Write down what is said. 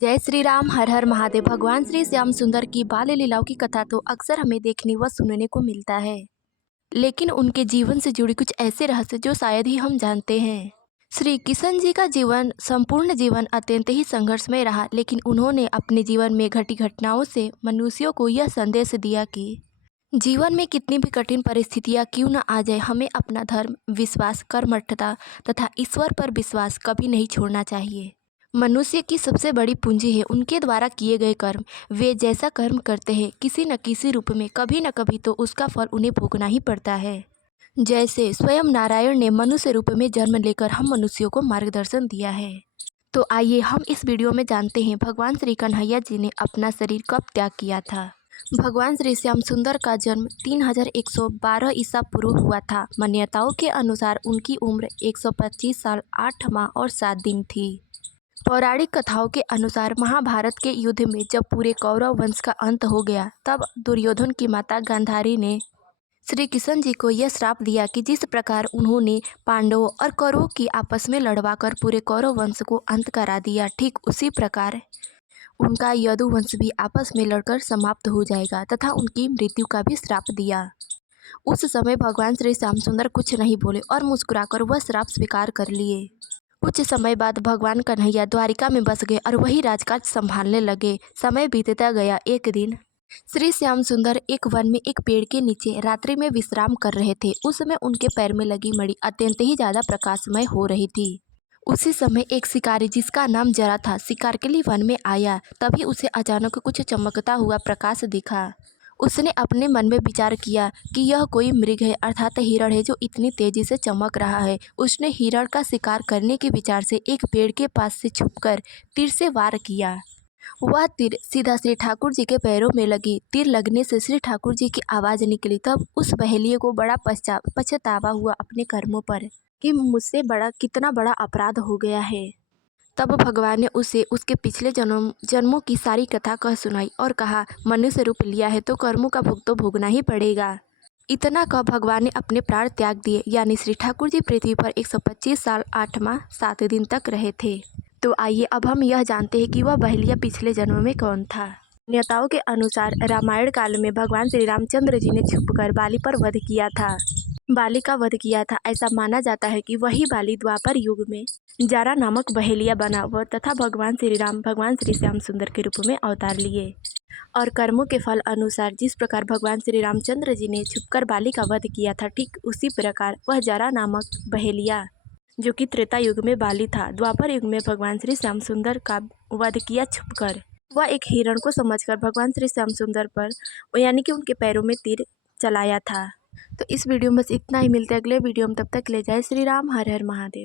जय श्री राम, हर हर महादेव। भगवान श्री श्याम सुंदर की बाल लीलाओं की कथा तो अक्सर हमें देखने व सुनने को मिलता है, लेकिन उनके जीवन से जुड़ी कुछ ऐसे रहस्य जो शायद ही हम जानते हैं। श्री कृष्ण जी का जीवन संपूर्ण जीवन अत्यंत ही संघर्षमय रहा, लेकिन उन्होंने अपने जीवन में घटी घटनाओं से मनुष्यों को यह संदेश दिया कि जीवन में कितनी भी कठिन परिस्थितियां क्यों न आ जाए, हमें अपना धर्म, विश्वास, कर्मठता तथा ईश्वर पर विश्वास कभी नहीं छोड़ना चाहिए। मनुष्य की सबसे बड़ी पूंजी है उनके द्वारा किए गए कर्म। वे जैसा कर्म करते हैं, किसी न किसी रूप में कभी न कभी तो उसका फल उन्हें भोगना ही पड़ता है। जैसे स्वयं नारायण ने मनुष्य रूप में जन्म लेकर हम मनुष्यों को मार्गदर्शन दिया है। तो आइए हम इस वीडियो में जानते हैं भगवान श्री कन्हैया जी ने अपना शरीर कब त्याग किया था। भगवान श्री श्याम सुंदर का जन्म 3112 ईसा पूर्व हुआ था। मान्यताओं के अनुसार उनकी उम्र 125 साल 8 माह और 7 दिन थी। पौराणिक कथाओं के अनुसार महाभारत के युद्ध में जब पूरे कौरव वंश का अंत हो गया, तब दुर्योधन की माता गांधारी ने श्री कृष्ण जी को यह श्राप दिया कि जिस प्रकार उन्होंने पांडवों और कौरवों की आपस में लड़वाकर पूरे कौरव वंश को अंत करा दिया, ठीक उसी प्रकार उनका यदुवंश भी आपस में लड़कर समाप्त हो जाएगा तथा उनकी मृत्यु का भी श्राप दिया। उस समय भगवान श्री श्याम सुंदर कुछ नहीं बोले और मुस्कुराकर वह श्राप स्वीकार कर लिए। कुछ समय बाद भगवान कन्हैया द्वारिका में बस गए और वही राजकाज संभालने लगे। समय बीतता गया। एक दिन श्री श्याम सुंदर एक वन में एक पेड़ के नीचे रात्रि में विश्राम कर रहे थे। उस समय उनके पैर में लगी मणि अत्यंत ही ज्यादा प्रकाशमय हो रही थी। उसी समय एक शिकारी जिसका नाम जरा था, शिकार के लिए वन में आया। तभी उसे अचानक कुछ चमकता हुआ प्रकाश दिखा। उसने अपने मन में विचार किया कि यह कोई मृग है, अर्थात हिरण है, जो इतनी तेजी से चमक रहा है। उसने हिरण का शिकार करने के विचार से एक पेड़ के पास से छुपकर तीर से वार किया। वह तीर सीधा श्री ठाकुर जी के पैरों में लगी। तीर लगने से श्री ठाकुर जी की आवाज निकली। तब उस बहेलिए को बड़ा पछतावा हुआ अपने कर्मों पर कि मुझसे कितना बड़ा अपराध हो गया है। तब भगवान ने उसे उसके पिछले जन्मों की सारी कथा कह सुनाई और कहा, मनुष्य रूप लिया है तो कर्मों का भोग तो भोगना ही पड़ेगा। इतना कह भगवान ने अपने प्राण त्याग दिए। यानी श्री ठाकुर जी पृथ्वी पर 125 साल 8 माह 7 दिन तक रहे थे। तो आइए अब हम यह जानते हैं कि वह बहेलिया पिछले जन्म में कौन था। मान्यताओं के अनुसार रामायण काल में भगवान श्री रामचंद्र जी ने छुपकर बाली पर वध किया था। बाली का वध किया था। ऐसा माना जाता है कि वही बाली द्वापर युग में जारा नामक बहेलिया बना हुआ तथा भगवान श्री राम भगवान श्री श्याम सुंदर के रूप में अवतार लिए। और कर्मों के फल अनुसार जिस प्रकार भगवान श्री रामचंद्र जी ने छुपकर बाली का वध किया था, ठीक उसी प्रकार वह जारा नामक बहेलिया, जो कि त्रेता युग में बाली था, द्वापर युग में भगवान श्री श्याम सुंदर का वध किया छुपकर। वह एक हिरण को समझकर भगवान श्री श्याम सुंदर पर यानी कि उनके पैरों में तीर चलाया था। तो इस वीडियो में बस इतना ही। मिलते अगले वीडियो में, तब तक ले जाए श्री राम, हर हर महादेव।